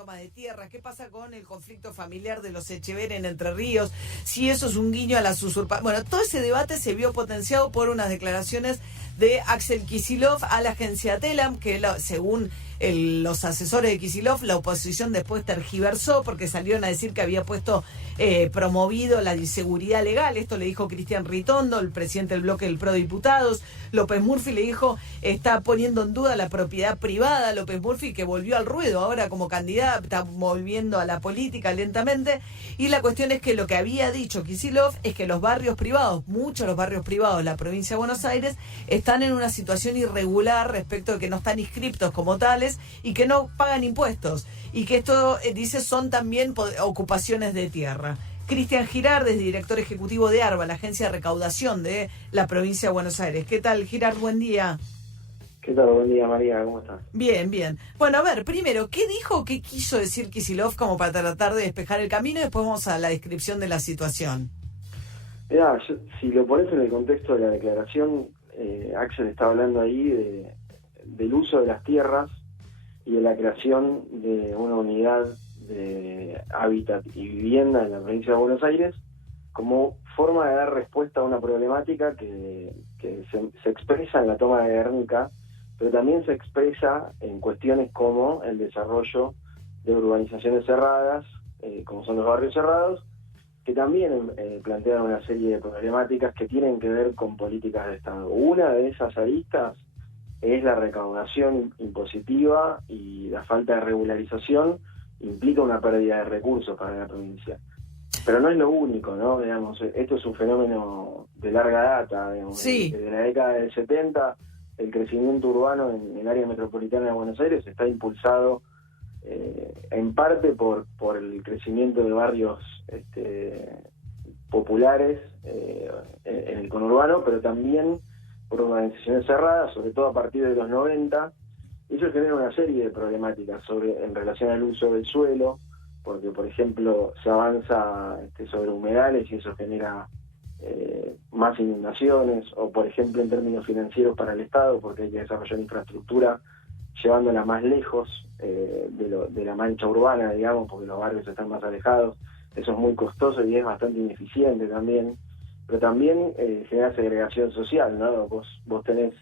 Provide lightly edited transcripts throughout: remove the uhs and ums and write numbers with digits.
toma de tierra, qué pasa con el conflicto familiar de los Echeverri en Entre Ríos, si eso es un guiño a las usurpaciones. Bueno, todo ese debate se vio potenciado por unas declaraciones de Axel Kicillof a la agencia Telam, que según los asesores de Kicillof, la oposición después tergiversó porque salieron a decir que había promovido la inseguridad legal. Esto le dijo Cristian Ritondo, el presidente del bloque del Pro Diputados. López Murphy le dijo, está poniendo en duda la propiedad privada. López Murphy, que volvió al ruedo ahora como candidato, está volviendo a la política lentamente. Y la cuestión es que lo que había dicho Kicillof es que los barrios privados, muchos de los barrios privados de la provincia de Buenos Aires, están en una situación irregular respecto de que no están inscriptos como tales y que no pagan impuestos. Y que esto, dice, son también ocupaciones de tierra. Cristian Girardes, director ejecutivo de ARBA, la agencia de recaudación de la provincia de Buenos Aires. ¿Qué tal, Girard? Buen día. ¿Qué tal? Buen día, María. ¿Cómo estás? Bien, bien. Bueno, a ver, primero, ¿qué dijo, qué quiso decir Kicillof como para tratar de despejar el camino? Y después vamos a la descripción de la situación. Mirá, si lo pones en el contexto de la declaración, Axel está hablando ahí del uso de las tierras y de la creación de una unidad de hábitat y vivienda en la provincia de Buenos Aires como forma de dar respuesta a una problemática que se expresa en la toma de Guernica, pero también se expresa en cuestiones como el desarrollo de urbanizaciones cerradas, como son los barrios cerrados, que también plantean una serie de problemáticas que tienen que ver con políticas de Estado. Una de esas aristas es la recaudación impositiva, y la falta de regularización implica una pérdida de recursos para la provincia. Pero no es lo único, ¿no? Digamos, esto es un fenómeno de larga data, digamos. Sí. Desde la década del 70, el crecimiento urbano en el área metropolitana de Buenos Aires está impulsado en parte por el crecimiento de barrios populares en el conurbano, pero también por urbanizaciones cerradas, sobre todo a partir de los 90. Eso genera una serie de problemáticas en relación al uso del suelo, porque, por ejemplo, se avanza sobre humedales y eso genera más inundaciones, o, por ejemplo, en términos financieros para el Estado, porque hay que desarrollar infraestructura llevándola más lejos de la mancha urbana, digamos, porque los barrios están más alejados. Eso es muy costoso y es bastante ineficiente también, pero también genera segregación social, ¿no? Vos tenés,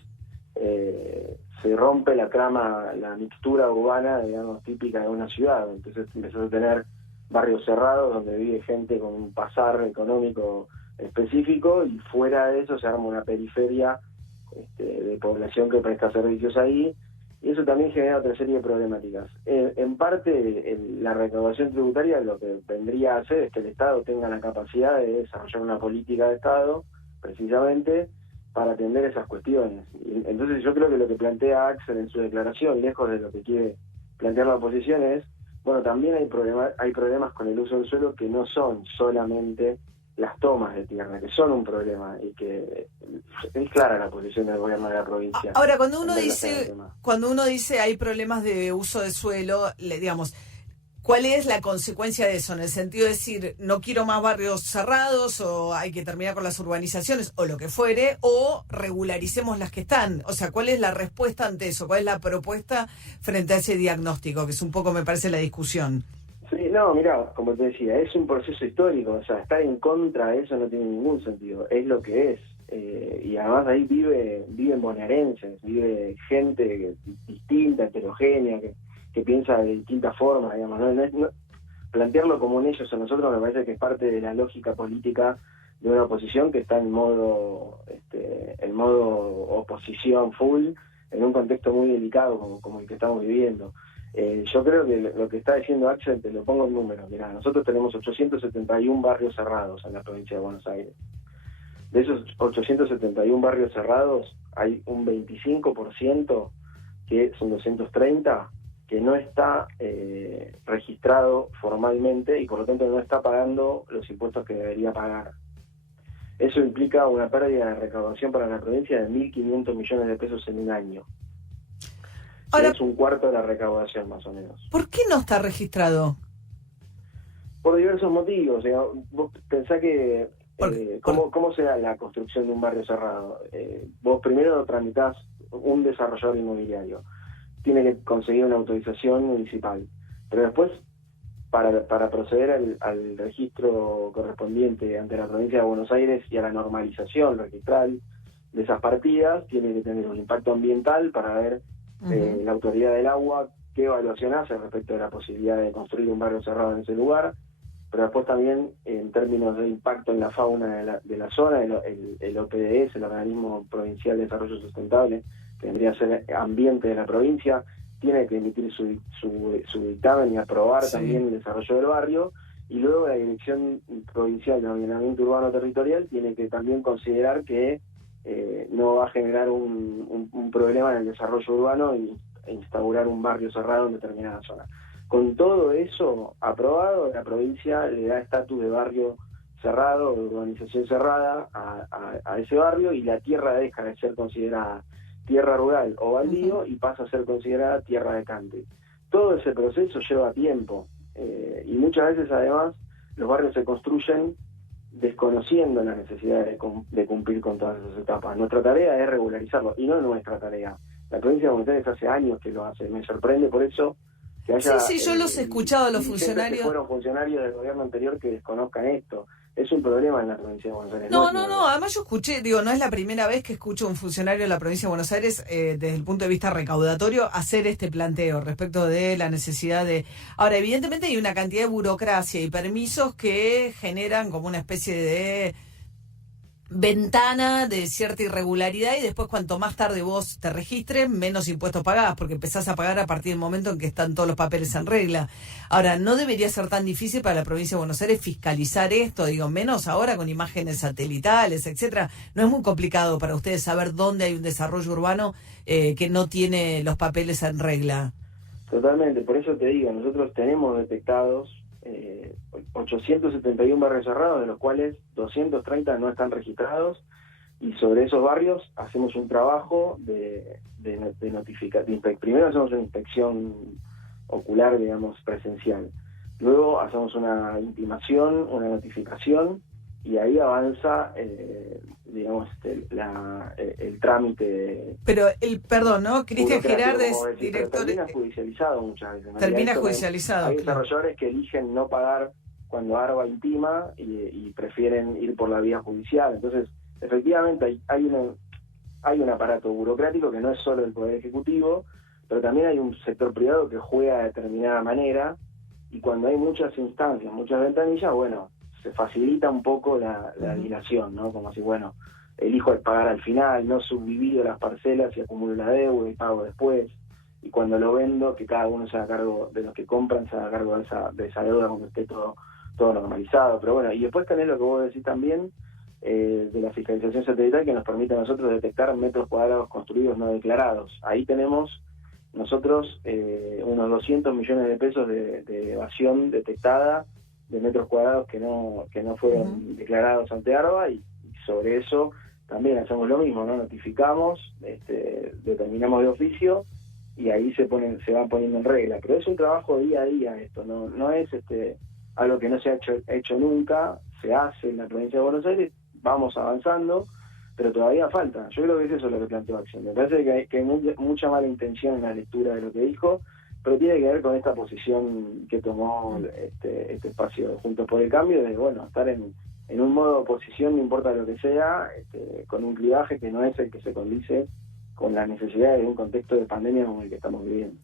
se rompe la trama, la mixtura urbana, digamos, típica de una ciudad. Entonces empezás a tener barrios cerrados donde vive gente con un pasar económico específico, y fuera de eso se arma una periferia de población que presta servicios ahí, y eso también genera otra serie de problemáticas. En parte, la recaudación tributaria lo que vendría a hacer es que el Estado tenga la capacidad de desarrollar una política de Estado, precisamente, para atender esas cuestiones. Entonces yo creo que lo que plantea Axel en su declaración, lejos de lo que quiere plantear la oposición, es, bueno, también hay problemas con el uso del suelo que no son solamente las tomas de tierra, que son un problema, y que es clara la posición del gobierno de la provincia. Ahora, cuando uno dice hay problemas de uso de suelo, digamos, ¿cuál es la consecuencia de eso? En el sentido de decir, no quiero más barrios cerrados, o hay que terminar con las urbanizaciones, o lo que fuere, o regularicemos las que están. O sea, ¿cuál es la respuesta ante eso? ¿Cuál es la propuesta frente a ese diagnóstico? Que es un poco, me parece, la discusión. Sí, no, mira, como te decía, es un proceso histórico. O sea, estar en contra de eso no tiene ningún sentido. Es lo que es. Y además ahí viven bonaerenses, vive gente distinta, heterogénea, que piensa de distintas formas, digamos. No, plantearlo como un ellos o nosotros me parece que es parte de la lógica política de una oposición que está en modo oposición full, en un contexto muy delicado como el que estamos viviendo. Yo creo que lo que está diciendo Axel, te lo pongo en números. Mirá, nosotros tenemos 871 barrios cerrados en la provincia de Buenos Aires. De esos 871 barrios cerrados, hay un 25%, que son 230, que no está registrado formalmente y por lo tanto no está pagando los impuestos que debería pagar. Eso implica una pérdida de recaudación para la provincia de 1.500 millones de pesos en un año. Ahora, es un cuarto de la recaudación, más o menos. ¿Por qué no está registrado? Por diversos motivos. O sea, vos pensás que ¿cómo se da la construcción de un barrio cerrado? Vos primero tramitás un desarrollador inmobiliario. Tiene que conseguir una autorización municipal. Pero después, para proceder al registro correspondiente ante la provincia de Buenos Aires y a la normalización registral de esas partidas, tiene que tener un impacto ambiental para ver la autoridad del agua qué evaluación hace respecto de la posibilidad de construir un barrio cerrado en ese lugar, pero después también en términos de impacto en la fauna de la zona, el OPDS, el Organismo Provincial de Desarrollo Sustentable, que vendría a ser ambiente de la provincia, tiene que emitir su dictamen y aprobar también el desarrollo del barrio, y luego la Dirección Provincial de Ordenamiento Urbano Territorial tiene que también considerar que no va a generar un problema en el desarrollo urbano e instaurar un barrio cerrado en determinada zona. Con todo eso aprobado, la provincia le da estatus de barrio cerrado, de urbanización cerrada a ese barrio, y la tierra deja de ser considerada tierra rural o baldío y pasa a ser considerada tierra de cante. Todo ese proceso lleva tiempo y muchas veces además los barrios se construyen desconociendo la necesidad de cumplir con todas esas etapas. Nuestra tarea es regularizarlo, y no nuestra tarea. La provincia de Buenos Aires hace años que lo hace. Me sorprende por eso que haya... Sí, yo los he escuchado a los funcionarios. Que fueron funcionarios del gobierno anterior que desconozcan esto. Es un problema en la provincia de Buenos Aires. No, además yo escuché, no es la primera vez que escucho a un funcionario de la provincia de Buenos Aires desde el punto de vista recaudatorio hacer este planteo respecto de la necesidad de... Ahora, evidentemente hay una cantidad de burocracia y permisos que generan como una especie de ventana de cierta irregularidad, y después cuanto más tarde vos te registres, menos impuestos pagás, porque empezás a pagar a partir del momento en que están todos los papeles en regla. Ahora, no debería ser tan difícil para la provincia de Buenos Aires fiscalizar esto, menos ahora con imágenes satelitales, etcétera. No es muy complicado para ustedes saber dónde hay un desarrollo urbano que no tiene los papeles en regla. Totalmente, por eso te digo, nosotros tenemos detectados 871 barrios cerrados, de los cuales 230 no están registrados, y sobre esos barrios hacemos un trabajo de notificar. Primero hacemos una inspección ocular, digamos, presencial. Luego hacemos una intimación, una notificación, y ahí avanza, el trámite. Pero perdón, ¿no? Cristian Gerardes, director. Termina judicializado muchas veces. Termina judicializado. Hay desarrolladores que eligen no pagar cuando ARBA intima y prefieren ir por la vía judicial. Entonces, efectivamente hay un aparato burocrático que no es solo el Poder Ejecutivo, pero también hay un sector privado que juega de determinada manera, y cuando hay muchas instancias, muchas ventanillas, bueno, se facilita un poco la dilación, ¿no? Como si, bueno, elijo pagar al final, no subdivido las parcelas y acumulo la deuda y pago después, y cuando lo vendo, que cada uno se haga cargo de los que compran, se haga cargo de esa deuda cuando esté todo normalizado. Pero bueno, y después tenés lo que vos decís también, de la fiscalización satelital, que nos permite a nosotros detectar metros cuadrados construidos no declarados. Ahí tenemos nosotros unos 200 millones de pesos de evasión detectada de metros cuadrados que no fueron declarados ante ARBA, y sobre eso también hacemos lo mismo, ¿no? Notificamos, determinamos de oficio, y ahí se van poniendo en regla. Pero es un trabajo día a día esto, no es algo que no se ha hecho nunca, se hace en la provincia de Buenos Aires, vamos avanzando, pero todavía falta. Yo creo que es eso lo que planteó Acción. Me parece que hay mucha mala intención en la lectura de lo que dijo, pero tiene que ver con esta posición que tomó este espacio Juntos por el Cambio, de estar en un modo de oposición, no importa lo que sea, con un clivaje que no es el que se condice con las necesidades de un contexto de pandemia como el que estamos viviendo.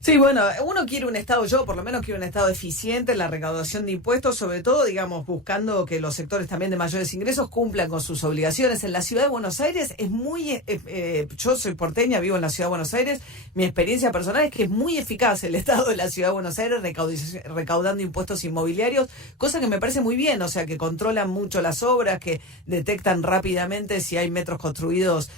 Sí, bueno, uno quiere un Estado, yo por lo menos quiero un Estado eficiente en la recaudación de impuestos, sobre todo, buscando que los sectores también de mayores ingresos cumplan con sus obligaciones. En la Ciudad de Buenos Aires es muy, yo soy porteña, vivo en la Ciudad de Buenos Aires, mi experiencia personal es que es muy eficaz el Estado de la Ciudad de Buenos Aires recaudando impuestos inmobiliarios, cosa que me parece muy bien, o sea, que controlan mucho las obras, que detectan rápidamente si hay metros construidos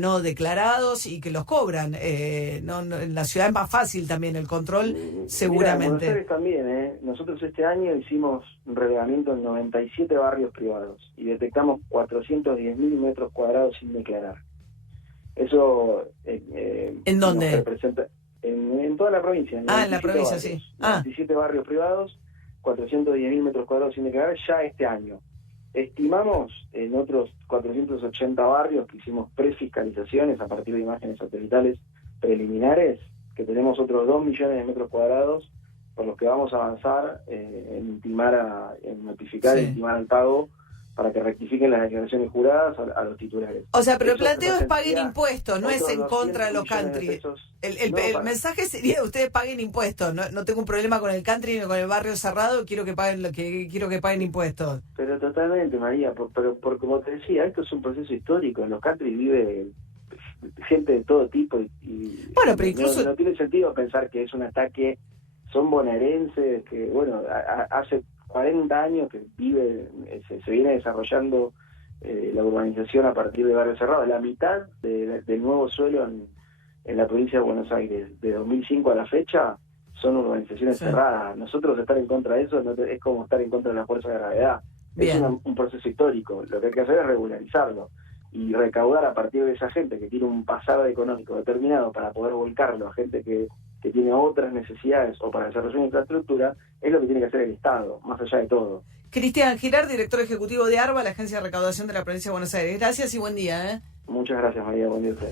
no declarados y que los cobran. En la ciudad es más fácil también el control, seguramente. Mirá, en Buenos Aires también, nosotros este año hicimos un relevamiento en 97 barrios privados y detectamos 410.000 metros cuadrados sin declarar. Eso ¿en dónde? Representa en toda la provincia. En la provincia, barrios, sí. 97 barrios privados, 410.000 metros cuadrados sin declarar ya este año. Estimamos en otros 480 barrios que hicimos prefiscalizaciones a partir de imágenes satelitales preliminares, que tenemos otros 2 millones de metros cuadrados por los que vamos a avanzar en notificar e intimar al pago para que rectifiquen las declaraciones juradas a los titulares. O sea, pero el planteo es paguen impuestos, no es en contra de los country. El mensaje sería ustedes paguen impuestos, no tengo un problema con el country ni con el barrio cerrado, quiero que paguen impuestos. Pero totalmente, María, pero como te decía, esto es un proceso histórico, en los country vive gente de todo tipo y bueno, pero incluso no tiene sentido pensar que es un ataque, son bonaerenses que, bueno, hace 40 años que se viene desarrollando la urbanización a partir de barrio cerrado. La mitad del nuevo suelo en la provincia de Buenos Aires, de 2005 a la fecha, son urbanizaciones cerradas. Nosotros estar en contra de eso es como estar en contra de la fuerza de gravedad. Bien. Es un proceso histórico. Lo que hay que hacer es regularizarlo y recaudar a partir de esa gente que tiene un pasado económico determinado para poder volcarlo a gente que tiene otras necesidades o para desarrollar una infraestructura, es lo que tiene que hacer el Estado, más allá de todo. Cristian Girard, director ejecutivo de ARBA, la Agencia de Recaudación de la Provincia de Buenos Aires. Gracias y buen día. Muchas gracias, María. Buen día a usted.